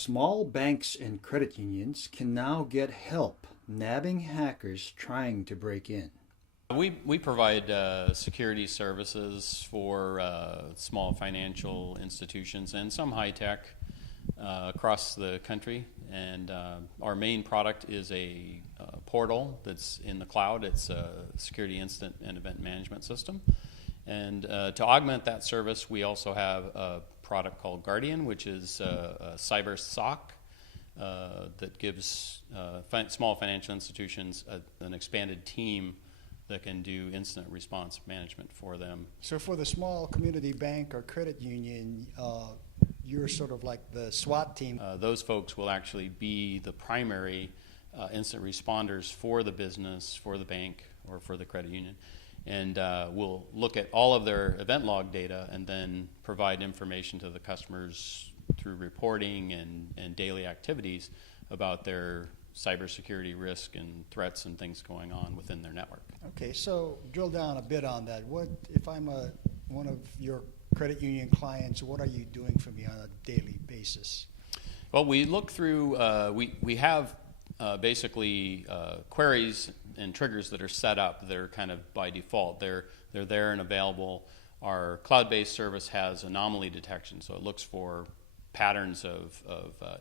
Small banks and credit unions can now get help nabbing hackers trying to break in. We provide security services for small financial institutions and some high tech across the country. And our main product is a portal that's in the cloud. It's a security incident and event management system. And to augment that service, we also have a product called Guardian, which is a cyber SOC that gives small financial institutions an expanded team that can do incident response management for them. So for the small community bank or credit union, you're sort of like the SWAT team. Those folks will actually be the primary incident responders for the business, for the bank, or for the credit union. And we'll look at all of their event log data and then provide information to the customers through reporting and daily activities about their cybersecurity risk and threats and things going on within their network. Okay, so drill down a bit on that. What if I'm one of your credit union clients? What are you doing for me on a daily basis? Well, we look through. We have basically queries and triggers that are set up. They're kind of by default. They're there and available. Our cloud-based service has anomaly detection, so it looks for patterns of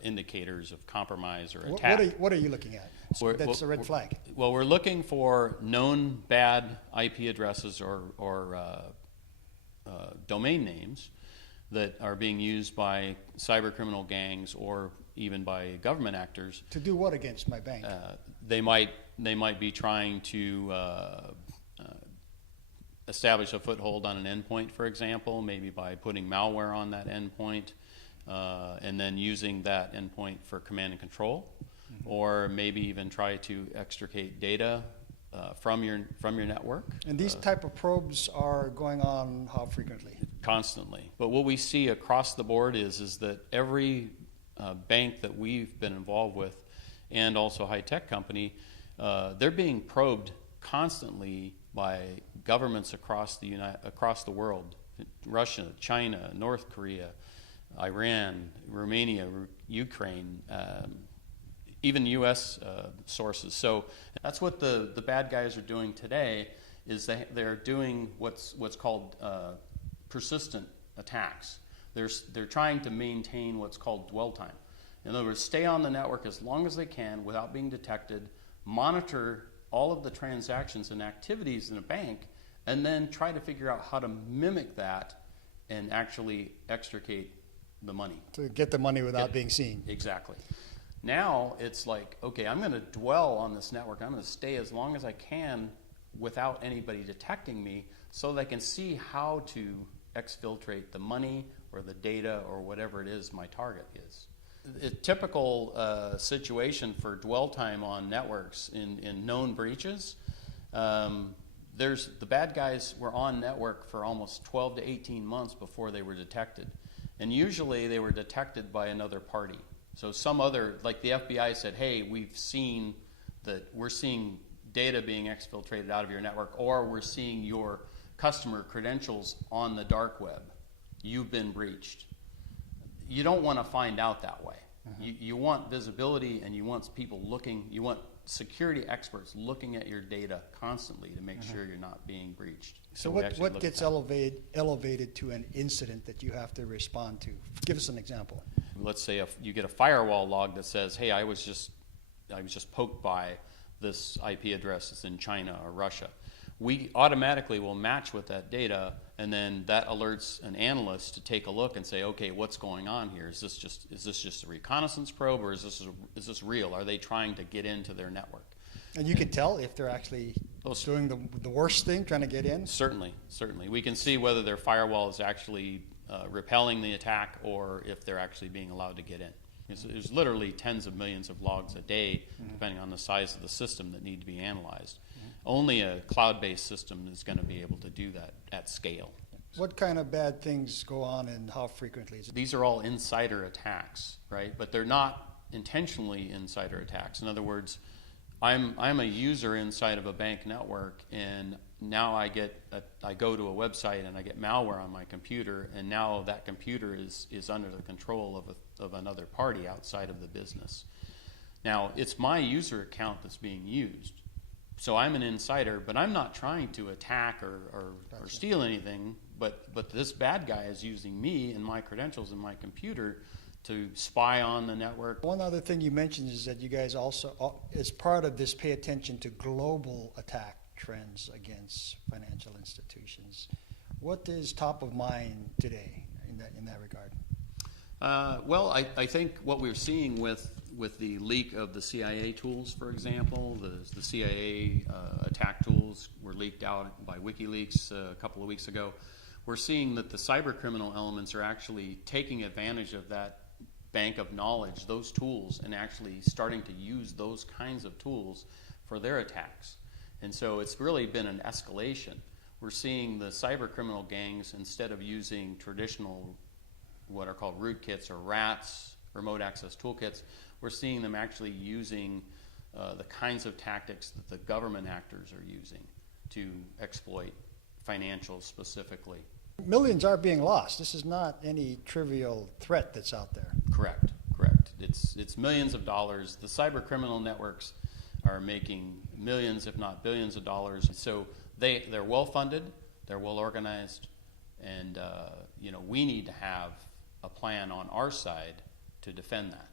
indicators of compromise or attack. What are you looking at? That's a red flag. Well, we're looking for known bad IP addresses or domain names that are being used by cyber criminal gangs or even by government actors. To do what against my bank? They might be trying to establish a foothold on an endpoint, for example, maybe by putting malware on that endpoint. And then using that endpoint for command and control, or maybe even try to extricate data from your network. And these type of probes are going on how frequently? Constantly. But what we see across the board is that every bank that we've been involved with, and also high-tech company, they're being probed constantly by governments across the world: Russia, China, North Korea, Iran, Romania, Ukraine, even U.S. sources. So that's what the bad guys are doing today. Is they're doing what's called persistent attacks. They're trying to maintain what's called dwell time. In other words, stay on the network as long as they can without being detected, monitor all of the transactions and activities in a bank, and then try to figure out how to mimic that and actually extricate the money. To get the money without being seen. Exactly. Now it's like, okay, I'm going to dwell on this network. I'm going to stay as long as I can without anybody detecting me so they can see how to exfiltrate the money or the data or whatever it is my target is. A typical situation for dwell time on networks in known breaches, the bad guys were on network for almost 12 to 18 months before they were detected. And usually they were detected by another party. So some other, like the FBI said, hey, we're seeing data being exfiltrated out of your network, or we're seeing your customer credentials on the dark web. You've been breached. You don't want to find out that way. You want visibility, and you want people looking, you want security experts looking at your data constantly to make sure you're not being breached. So what gets elevated to an incident that you have to respond to? Give us an example. Let's say you get a firewall log that says, hey, I was just poked by this IP address that's in China or Russia. We automatically will match with that data, and then that alerts an analyst to take a look and say, okay, what's going on here? Is this just a reconnaissance probe, or is this real? Are they trying to get into their network? And you can tell if they're actually doing the worst thing, trying to get in? Certainly. We can see whether their firewall is actually repelling the attack or if they're actually being allowed to get in. There's literally tens of millions of logs a day, depending on the size of the system, that need to be analyzed. Only a cloud-based system is going to be able to do that at scale. What kind of bad things go on and how frequently? These are all insider attacks, right? But they're not intentionally insider attacks. In other words, I'm a user inside of a bank network, and now I go to a website and I get malware on my computer, and now that computer is under the control of another party outside of the business. Now, it's my user account that's being used. So I'm an insider, but I'm not trying to attack or steal anything, but this bad guy is using me and my credentials and my computer to spy on the network. One other thing you mentioned is that you guys also, as part of this, pay attention to global attack trends against financial institutions. What is top of mind today in that regard? Well, I think what we're seeing with the leak of the CIA tools, for example, the CIA attack tools were leaked out by WikiLeaks a couple of weeks ago. We're seeing that the cyber criminal elements are actually taking advantage of that bank of knowledge, those tools, and actually starting to use those kinds of tools for their attacks. And so it's really been an escalation. We're seeing the cyber criminal gangs, instead of using traditional what are called rootkits or RATs, remote access toolkits, we're seeing them actually using the kinds of tactics that the government actors are using to exploit financials specifically. Millions are being lost. This is not any trivial threat that's out there. Correct. It's millions of dollars. The cyber criminal networks are making millions, if not billions of dollars. So they're well funded, they're well organized, and we need to have a plan on our side to defend that.